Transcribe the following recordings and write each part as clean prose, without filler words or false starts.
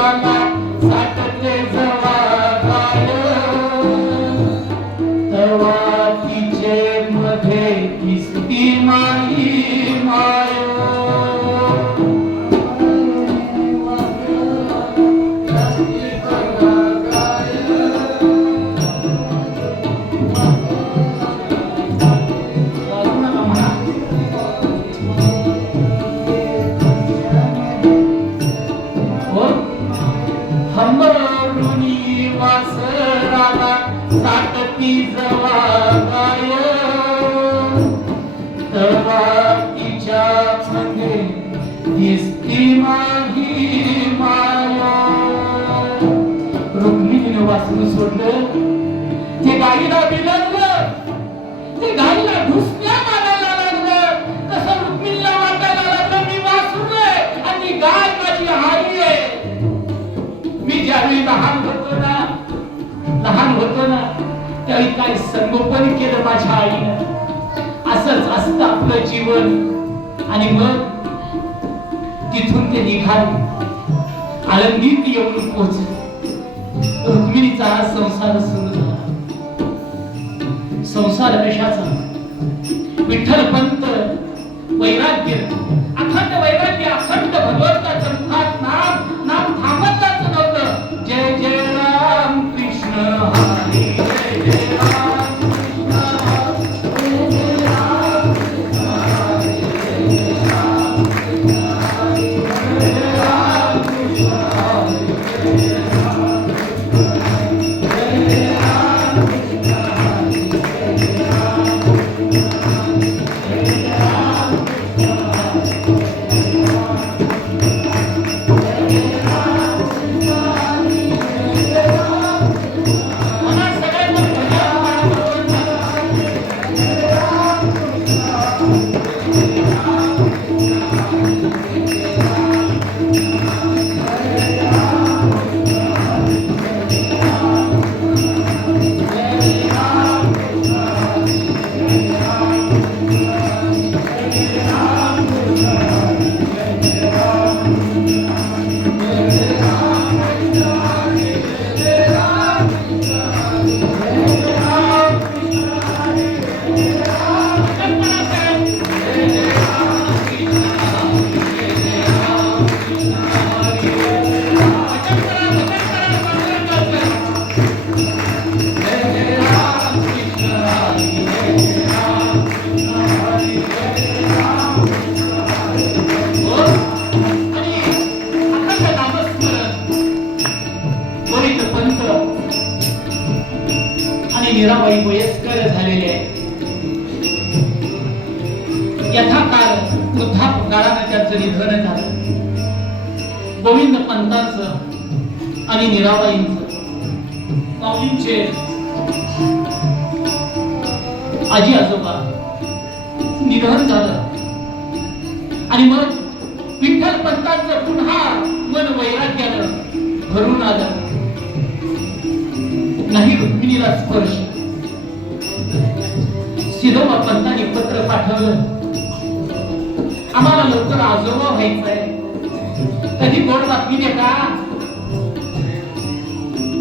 वासराला साठले जवा गाय तवा तिचे मध्ये दिसती माही माय वासराला साठती जवा गाय तवा तिच्या मध्ये दिसती माही माया रुक्मिणीने वासरू सोडलं ते गाईला बिलगलं ते गाईला ढुसण्या मारायला लागलं तसं रुक्मिणीला वाटायला लागलं मी वासरू आहे आणि गाय माझी आई आहे मी ज्यावेळी लहान होतो ना त्यावेळी काय संगोपन केलं माझ्या आईनं असंच असतं आपलं जीवन आणि मग तिथून ते निघाले आळंदीत येऊन पोहोचले रुक्मिणीचा संसार सुरू झाला संसार कशाचा विठ्ठलपंत वैराग्य अखंड वैराग्य अखंड भगवंताचं नाम नाम थांबत जात नव्हतं जय जय राम कृष्ण हरी जय जय राम कृष्ण हरी जय जय राम कृष्ण हरी जय जय राम कृष्ण हरी जय जय राम कृष्ण हरी जय जय राम कृष्ण हरी जय जय राम कृष्ण हरी जय जय राम कृष्ण हरी जय जय राम मीराबाई वयस्कर झालेले आहे यथाकाल वृद्धापकाळाने त्यांचं निधन झालं गोविंद पंतांचं आणि मीराबाईंचं माऊलींचे आजी आजोबा निधन झालं आणि मग विठ्ठल पंतांचं पुन्हा मन वैराग्यानं भरून आलं नाही रुक्मिणीला स्पर्श सिद्धोबा पंतांनी पत्र पाठवलं आम्हाला लवकर आजोबा व्हायचंय कधी गोड बातमी दे का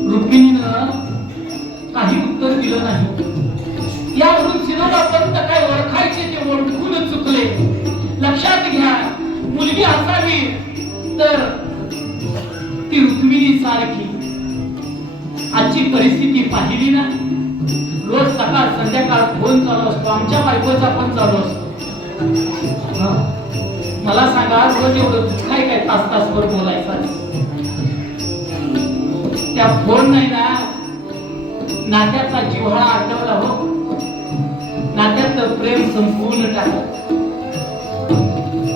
रुक्मिणीनं काही उत्तर दिलं नाही यावरून सिद्धोबा पंत काय ओळखायचे ते ओळखून चुकले लक्षात घ्या मुलगी असावी तर ती रुक्मिणी सारखी आजची परिस्थिती पाहिली ना रोज सकाळ संध्याकाळ फोन चालू असतो आमच्या बायकोचा पण चालू असतो मला सांगा रोज एवढं काय काय तास तासभर बोलायचं त्या फोन नाही ना नात्याचा जिव्हाळा आटवला हो नात्याचं प्रेम संपवून टाकलं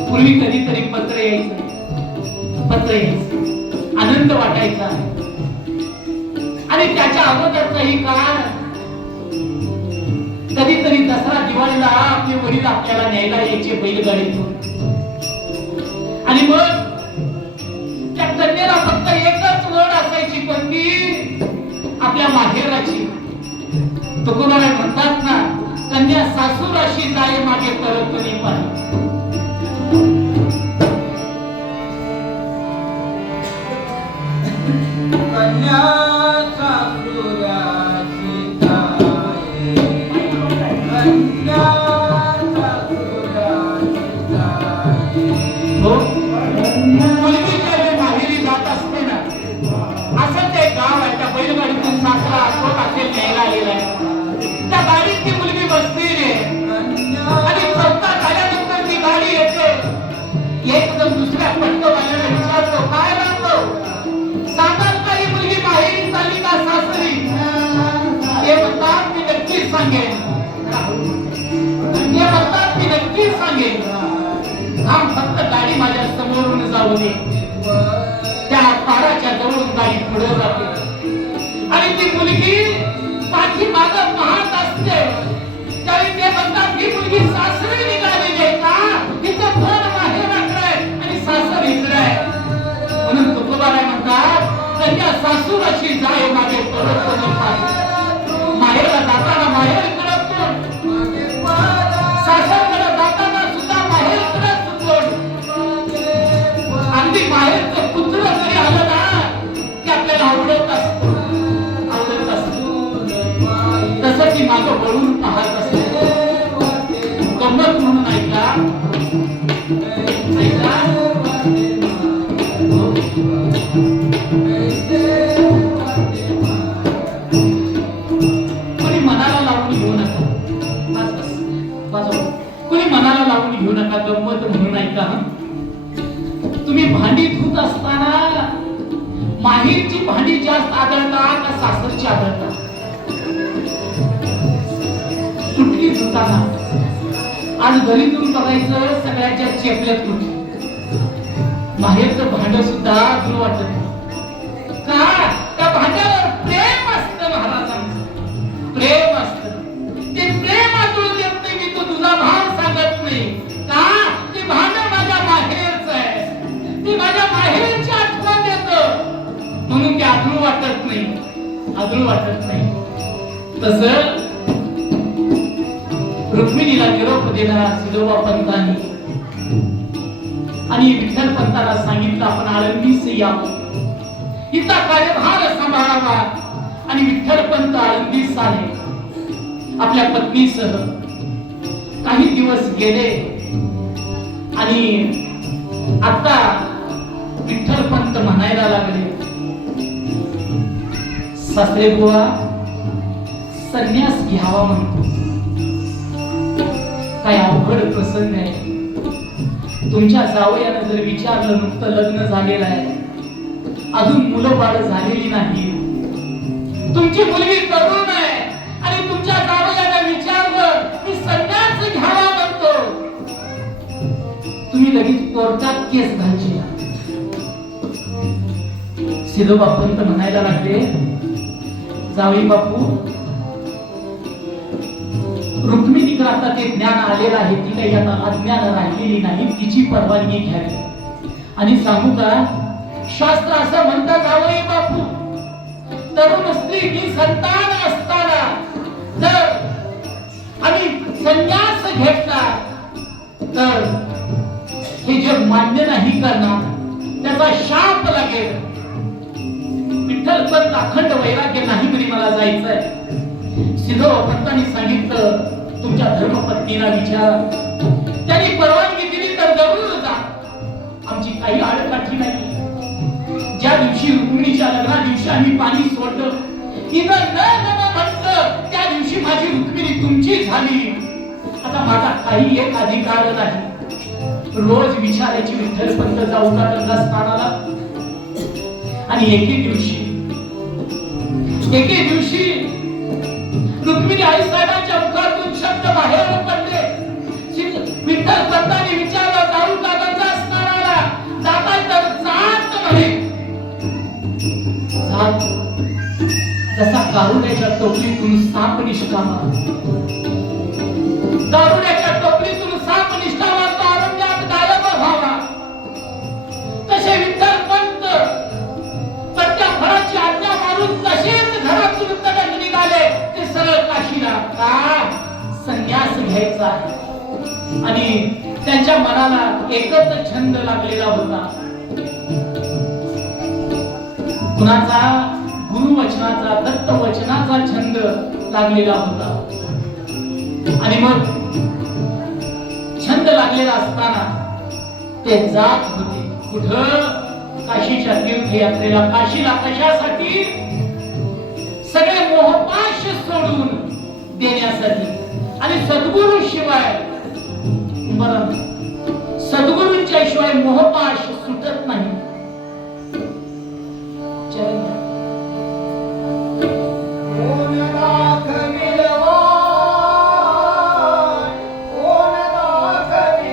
पूर्वी कधीतरी पत्र यायचं आनंद वाटायचा आणि त्याच्या अगोदरचाही काळ कधीतरी दसरा दिवाळीला आपले वडील आपल्याला न्यायला यायचे बैलगाडीतून आणि मग त्या कन्येला फक्त एकच वड असायची कोणती आपल्या माहेराची तुकोबाराय म्हणतात ना कन्या सासूर अशी जाय मागे परत नाही पाहिजे सांगेल थांब फक्त गाडी माझ्या समोरून जाऊ दे. त्या पाराच्या जवळून गाडी पुढे जाते आणि ती मुलगी पाठीमागं पाहत असते. त्यावेळी ते म्हणतात ही मुलगी सासरी निघालेली आहे का? तिचं घर माहेराकडे आहे आणि सासर इकडे आहे. म्हणून तुकोबाराय म्हणतात त्या सासूराशी जाय मागे परत माहेरला जाताना माहेर करत सासरकडे जाताना सुद्धा माहेर करत अगदी माहेरचं पुत्र जरी आलं ना की आपल्याला आवडत असतो तसं ती मागं वळून पाहत असते. गंमत म्हणून ऐका कोणी मनाला लावून घेऊ नका. कोणी मनाला लावून घेऊ नका. गंमत म्हणून ऐका तुम्ही भांडी धुत असताना माहेरची भांडी जास्त आढळतात का सासरची आढळतात? कुठली धुताना आज घरीतून बघायचं सगळ्याच्या चेपल्यात कुठली. माहेरचं भांड सुद्धा धुवू वाटत नाही का? त्या भांड्यावर प्रेम असतं महाराजांचं. प्रेम असतं ते प्रेम आढळू देत नाही. मी तो तुझा भाव सांगत नाही का? ते भांड माझ्या माहेरचं आहे. ती माझ्या माहेरची आठवण देतं म्हणून ते आढळू वाटत नाही. आढळू वाटत नाही. तसं रुक्मिणीला निरोप देणारा सिलोबा पंतांनी आणि विठ्ठल पंताला सांगितलं आपण आळंदीस यावं, इथला कार्यभार सांभाळावा. आणि विठ्ठल पंत आळंदीस आले आपल्या पत्नीसह. काही दिवस गेले आणि आता विठ्ठल पंत म्हणायला लागले सासरे बुवा संन्यास घ्यावा म्हणतो. काय अवघड प्रसंग आहे. तुमच्या जावयानं जर विचारलं नुकतं लग्न झालेलं आहे अजून मुलं बाळ झालेली नाही. तुमची मुलगी तरुण आहे आणि तुमच्या जावयानं विचारलं की संन्यास घ्यावा म्हणतो. तुम्ही लगेच कोर्टात केस घालशील. सिलोबा पंत म्हणायला लागले जावई बापू रुक्मिणीकडे आता ते ज्ञान आलेलं आहे. ती काही आता अज्ञान राहिलेली नाही. तिची परवानगी घ्यावी. आणि सांगू का शास्त्र असं म्हणतात जावई बापू तरुण स्त्री ही संतान असताना जर आम्ही संन्यास घेतला तर हे जग मान्य नाही करणार. त्याचा शाप लागेल. विठ्ठल पंत अखंड वैराग्य नाही म्हणे मला जायचंय. सिलोबा पंतांनी सांगितलं तुमच्या धर्मपत्नीला विचार. त्यांनी परवानगी दिली तर जरूर जा. आमची काही आडकाठी नाही. ज्या दिवशी रुक्मिणीच्या लग्ना दिवशी आम्ही पाणी सोडलं इथं न म्हटलं त्या दिवशी माझी रुक्मिणी तुमची झाली. आता माझा काही एक अधिकार नाही. रोज विचारायची विठ्ठल पंत जाऊ का गंगास्थानाला. आणि एके दिवशी रुक्मिणी आईसाहेबांच्या मुखातून शब्द बाहेर पडले. विठ्ठल पंतांनी विचारलं जाऊ का गंगास्थानाला. जाता तर जात म्हणे. जात जसा कारुण्याच्या टोपलीतून साप निष्कामा. कारुण्याच्या टोपलीतून साप निष्कामा तो अरण्यात गायब व्हावा. तसे विठ्ठल पंत पट्ट्या फळाची आज्ञा मारून तसेच घरातून तडक निघाले. ते सरळ काशीला का संन्यास घ्यायचा. आणि त्यांच्या मनाला एकच छंद लागलेला होता. कुणाचा गुरुवचनाचा दत्तवचनाचा छंद लागलेला होता. आणि मग छंद लागलेला असताना ते जात होते कुठं काशीच्या तीर्थयात्रेला. काशीला कशासाठी? सगळे मोहपाश सोडून देण्यासाठी. आणि सद्गुरू शिवाय बरं सद्गुरूंच्या शिवाय मोहपाश सुटत नाही. कोण दाखविल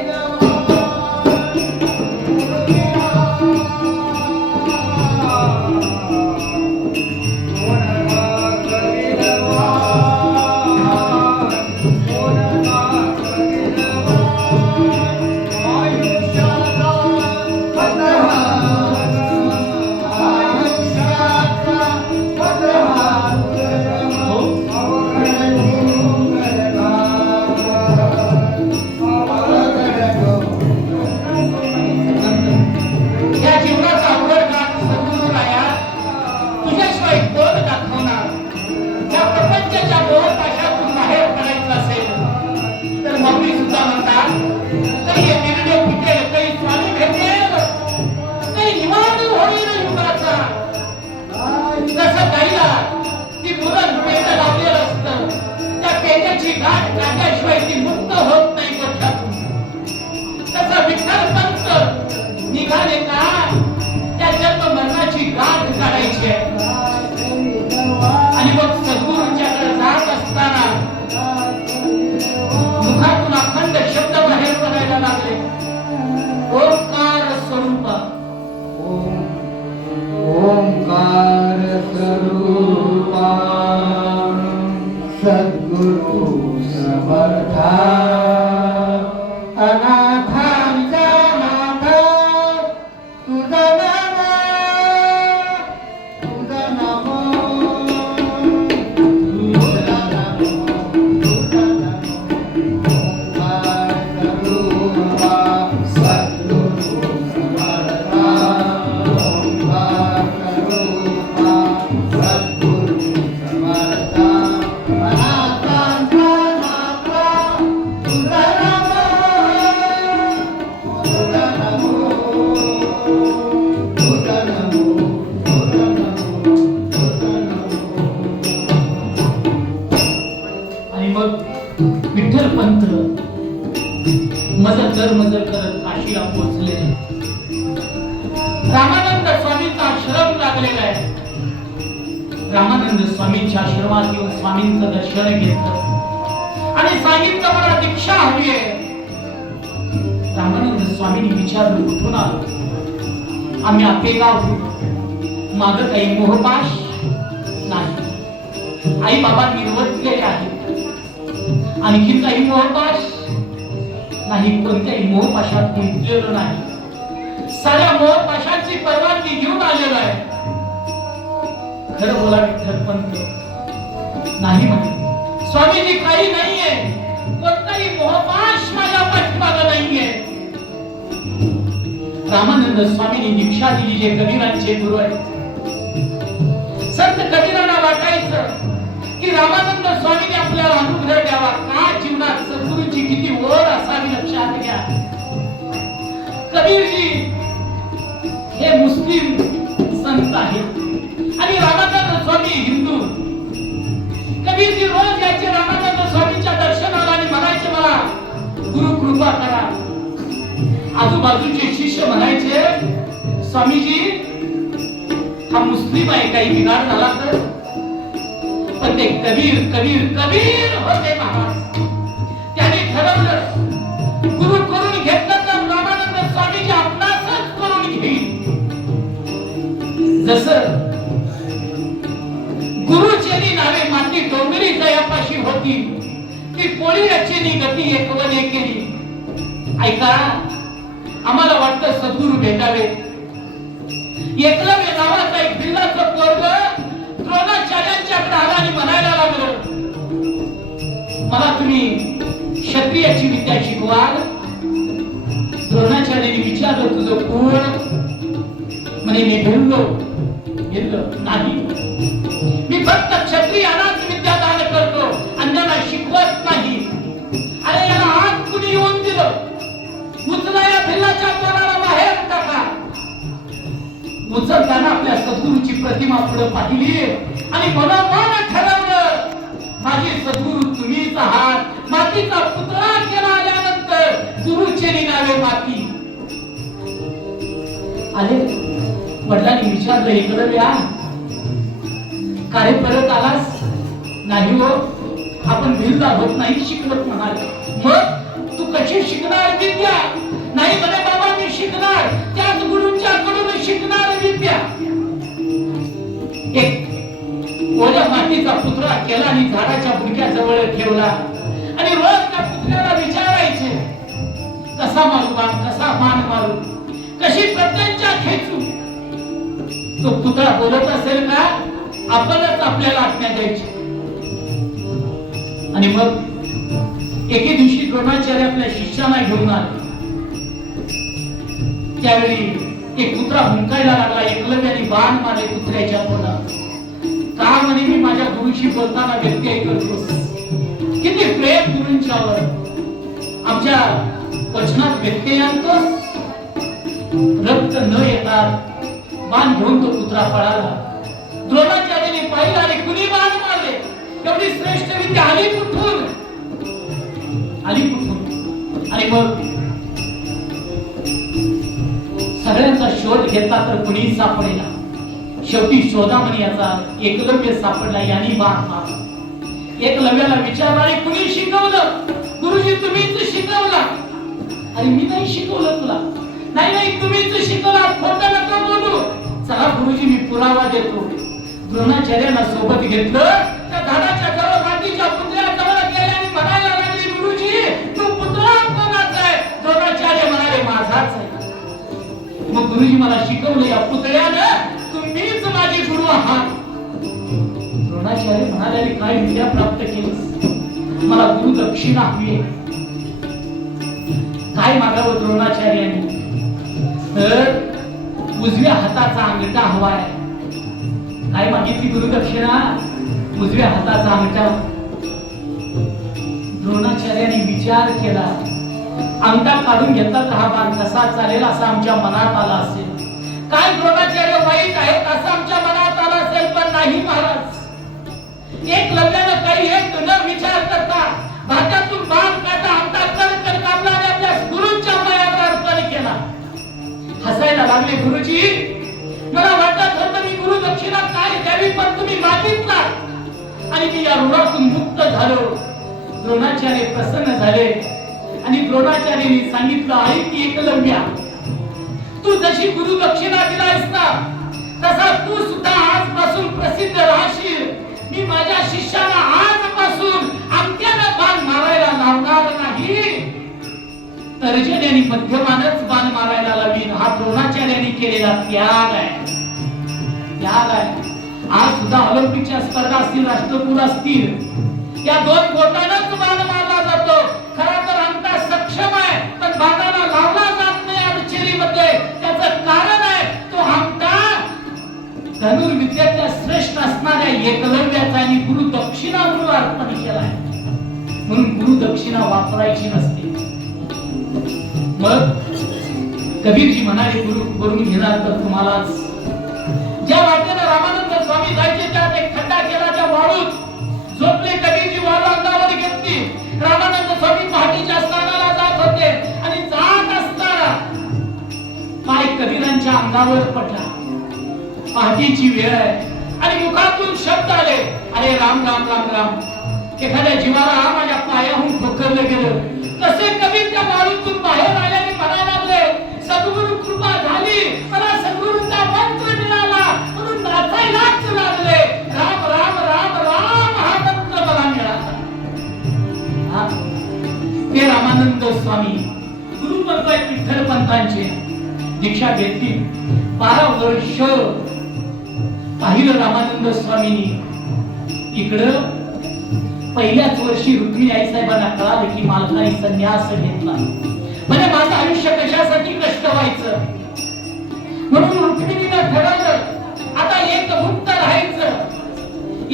मरणाची गाठ काढल्याशिवाय ती मुक्त होत नाही गोठ्यातून. तसा विठ्ठल पंत निघाले का त्या जन्म मरणाची गाठ काढायची आहे. आणि मग सद्गुरूंच्याकडे जात असताना मुखातून अखंड शब्द बाहेर पडायला लागले. ओंकार स्वरूपा, ओंकार स्वरूपा सद्गुरु समर्था, अनाथांचा नाथ तुझा नाम, तुझा नाम, तुझा नाम, तुझा नाम. ओंकार स्वरूपा सद्गुरु समर्था, ओंकार स्वरूपा सद्गुरु समर्था, अनाथांचा नाथ तुझा नाम, तुझा नाम, तुझा नाम, तुझा नाम, तुझा नाम. आणि मग विठ्ठल पंत मजल करत काशीला पोहोचले. रामानंद स्वामींचा आश्रम लागलेला आहे. रामानंद स्वामींच्या आश्रमात येऊन स्वामींचं दर्शन घेतलं आणि सांगितलं मला दीक्षा हवी आहे. रामानंद स्वामींनी विचारलं कुठून आलो? आम्ही आपेगाव, माग काही मोहपाश नाही, आई बाबा निर्वतलेले आहेत. आणखी काही मोहपाश नाही, कोणत्याही मोहपाशात गुंतलेलो नाही. साऱ्या मोहपाशांची परवानगी घेऊन आलेलो आहे. खरं बोला विठ्ठल पंत. नाही म्हणे स्वामीजी, काही नाहीये, कोणताही मोहपाश माझ्या पाठीमागे नाहीये. रामानंद स्वामींनी दीक्षा दिली, जे कबीरांचे गुरु आहेत. संत कबीरांना वाटायचं की रामानंद स्वामींनी आपल्याला अनुग्रह द्यावा. का जीवनात सद्गुरूंची किती ओढ असावी लक्षात घ्या. कबीरजी हे मुस्लिम संत आहेत आणि रामानंद स्वामी हिंदू. कबीरजी रोज याचे रामानंद स्वामींच्या दर्शनाला आणि म्हणायचे मला गुरु कृपा करा. आजूबाजूचे शिष्य म्हणायचे स्वामीजी हा मुस्लिम आहे, काही बिघाड झाला तर. पण ते कबीर कबीर कबीर होते महाराज. त्याने ठरवलं गुरु करून घेतलं तर रामानंद स्वामीजी आपणासच करून घेईल. जसं गुरुचेनी नावे माती डोंगरी जयापाशी होती, ती पोळी रचेनी गती एकवने केली. ऐका, आम्हाला वाटतं सद्गुरु भेटावे. एकलव्य नावाचा एक भिल्लाचं पोरग द्रोणाचार्यांच्याकडे आला आणि म्हणायला लागलं मला तुम्ही क्षत्रियाची विद्या शिकवाल. द्रोणाचार्यांनी विचारलं तुझं कोण? म्हणे मी भिल्लो. नाही, मी फक्त क्षत्रियानाच विद्या दान करतो, अन्याला शिकवत नाही. अरे याला हात कुणी येऊन दिलं? उचला या भिल्लाच्या पोराला बाहेर टाका. उचलताना आपल्या सद्गुरूची प्रतिमा पुढे पाहिली आणि मनोमन ठरवलं माझे सद्गुरू तुम्हीच आहात. मातीचा पुतळा केला आल्यानंतर गुरुचे नावे माती आले. वडिलांनी विचारलं इकडे या, काय परत आलास? नाही हो, आपण भिल्ला होत नाही शिकवत म्हणाले. मग तू कशी शिकणार विद्या? नाही म्हणे बाबा मी शिकणार त्याच गुरूंच्याकडून शिकणार विद्या. एक ओल्या मातीचा पुतळा केला आणि झाडाच्या बुडक्याजवळ ठेवला आणि रोज त्या पुतळ्याला विचारायचे कसा मारू बाण, कसा मान मारू, कशी प्रत्यंचा खेचू. तो पुतळा बोलत असेल का आपणच आपल्याला आज्ञा द्यायची. आणि मग एके दिवशी द्रोणाचार्य आपल्या शिष्याला घेऊन आले. त्यावेळी एक कुत्रा हुंकायला लागला. एकलव्याने बाण मारले कुत्र्याच्या तोंडात. का म्हणे मी माझ्या गुरुशी बोलताना व्यत्यय करतोस. किती प्रेम गुरूंच्यावर. आमच्या वचनात व्यत्यय आणतोस. रक्त न येता बाण घेऊन तो कुत्रा पळाला. द्रोणाचार्याने पाहिलं आणि कुणी बाण मारले. एवढी श्रेष्ठ विद्या आली कुठून? आली कुठून आणि मग सगळ्यांचा शोध घेतला तर कुणीही सापडेना. शेवटी शोधामणी याचा एकलव्य सापडला. यांनी बाण मारला. एकलव्याला विचारणारे कुणी शिकवलं? गुरुजी तुम्हीच शिकवला. आणि मी नाही शिकवलं तुला. नाही नाही तुम्हीच शिकवला, खोटं नका बोलू. चला गुरुजी मी पुरावा देतो. द्रोणाचार्यांना सोबत घेतलं. त्या झाडाच्या जवळ मातीच्या पुतळ्याजवळ गेले आणि म्हणायला लागले गुरुजी तू पुतळा कोणाचा आहे? द्रोणाचार्य म्हणाले माझाच आहे. मग गुरुजी मला शिकवलं या पुतळ्यानं तुम्हीच माझे गुरु आहात. द्रोणाचार्य म्हणाले काय विद्या प्राप्त केलीस? मला गुरु दक्षिणा हवी आहे. काय मागावं द्रोणाचार्यांनी? तर उजव्या हाताचा अंगठा हवाय. काय मागितली गुरु दक्षिणा? उजव्या हाताचा अंगठा. द्रोणाचार्यांनी विचार केला. अंगठा काढून घेतला तर हा बाण कसा चालेल असं आमच्या मनात आला असेल. काय द्रोणाचार्य वाईट आहेत असं आमच्या मनात आलं असेल, पण नाही महाराज. एक लग्नानं काही एक न विचार करता भात्यातून बाण काढला, अंगठा कड काढला आणि आपल्या गुरूंच्या पायावर अर्पण केला. हसायला लागले गुरुजी. मला वाटत होतं मी गुरु दक्षिणा काय द्यावी, पण तुम्ही मागितला आणि मी या ऋणातून मुक्त झालो. द्रोणाचार्य प्रसन्न झाले आणि द्रोणाचार्यांनी सांगितलं ऐक एकलव्या, तू जशी गुरु दक्षिणा दिलायस ना तसा तू सुद्धा आजपासून प्रसिद्ध राहशील. मी माझ्या शिष्याला आजपासून अंगठ्यानं बाण मारायला लावणार नाही, तर्जन्याने मध्यमानच बाण मारायला लावीन. हा द्रोणाचार्यांनी केलेला त्याग आहे. त्याग आहे. आज सुद्धा ऑलिम्पिकच्या स्पर्धा असतील, राष्ट्रकुल असतील, या दोन बोटांनाच बाण मारला जातो. खरा तर अंगठा सक्षम आहे पण बाणाला लावला जात नाही आर्चरीमध्ये. त्याचं कारण आहे तो अंगठा धनुर्विद्यातल्या श्रेष्ठ असणाऱ्या एकलव्याचा आणि गुरु दक्षिणा म्हणून अर्पण केलाय. म्हणून गुरु दक्षिणा वापरायची नसते. मग कबीरजी म्हणाले गुरु करून घेणार तर तुम्हालाच. ज्या वाटेने रामानंद स्वामी जायचे त्यात एक खड्डा केला. त्या वाळूत झोपले कबीरजी. वाळू अंगावर घेतली. रामानंद स्वामी पहाटेच्या स्नानाला जात होते आणि जात असताना पाय कबीरांच्या अंगावर पडला. पहाटेची वेळ आहे आणि मुखातून शब्द आले अरे राम राम राम राम. एखाद्या जीवाला माझ्या पायाहून ठोकरलं गेलं. कसे कबीर त्या वाळूतून बाहेर आले आणि म्हणायला लागले सद्गुरु कृपा झाली, मला सद्गुरूंचा मंत्र मिळाला म्हणून नाचायलाच लागले. राम राम राम राम हा मंत्र मला मिळाला. ते रामानंद स्वामी गुरु म्हणतोय विठ्ठल पंतांचे दीक्षा घेतली. 12 वर्ष पाहिलं रामानंद स्वामींनी. इकडं पहिल्याच वर्षी रुक्मिणी आई साहेबांना कळालं की मालकाने संन्यास घेतला. म्हणजे माझं आयुष्य कशासाठी कष्ट व्हायचं. म्हणून रुक्मिणीनं ठरवलं आता एक मुक्त राहायचं,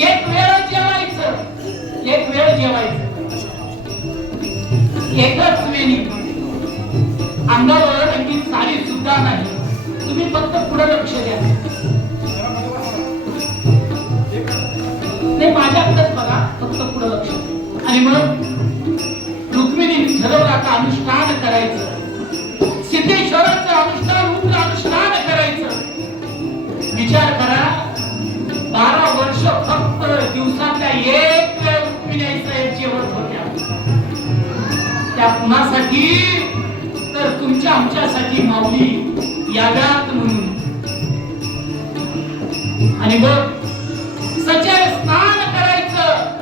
एक वेळ जेवायचं, एक वेळ जेवायचं, एकच वेळी. अंगावर आणखी साडी सुद्धा नाही. तुम्ही फक्त पुढे लक्ष द्या. नाही माझ्याकडेच बघा, फक्त पुढे लक्ष द्या. आणि मग रुक्मिणीने ठरवला का अनुष्ठान करायचं. सिद्धेश्वराचं अनुष्ठान रुद्र अनुष्ठान करायचं. विचार करा 12 वर्ष फक्त दिवसातल्या एक वेळ रुक्मिणी जेवत होत्या. त्या कुणासाठी तर तुमच्या आमच्यासाठी माऊली याव्यात म्हणून. आणि मग